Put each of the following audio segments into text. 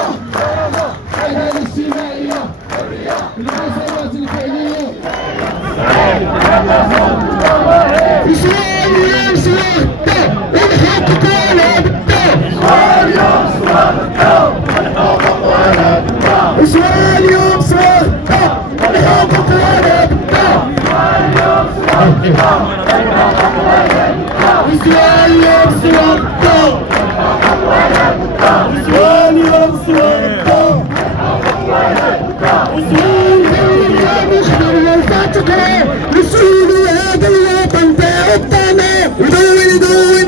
العدالة الاجتماعية، المساواة الفعلية. إسرائيل سواء الحق ولا بالدم. إسرائيل سواء الحق ولا بالدم. إسرائيل سواء مسؤول هذا الوطن باع الضمان. دون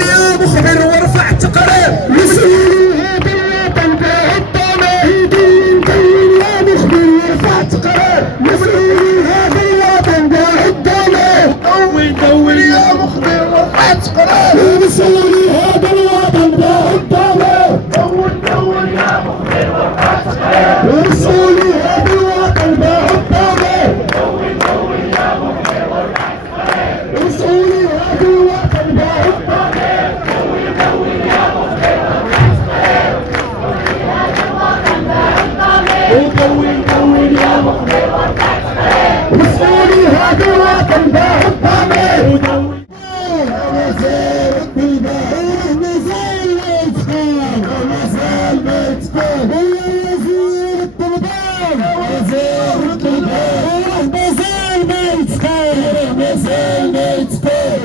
يا مخبر وارفع تقرير. مسؤول هذا الوطن باع الضمان. دون يا مخبر وارفع تقرير. مسؤول هذا الوطن باع الضمان. دون يا مخبر وارفع تقرير. مسؤول هذا الوطن باع الضمان. دون يا مخبر وارفع تقرير. مسؤول هذا الوطن باع الضمان. مسؤولي هذا الوطن باع الضمير. وزير البلدان مازال ما يتقال. مازال ما يتقال. وزير البلدان مازال ما يتقال. مازال ما يتقال.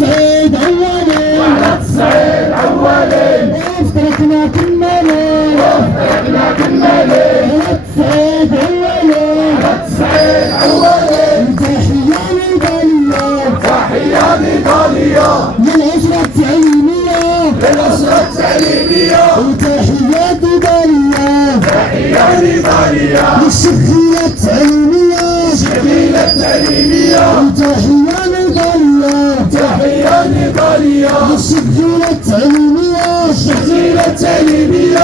سعيد أولي وعلى الصعيد أولي. وفرقنا كمالي سعيد أولي سعيد أولي. تحية لإيطاليا للأسرة التعليمية وتحية لإيطاليا للشبكية التعليمية وتحية لإيطاليا للشبكية التعليمية.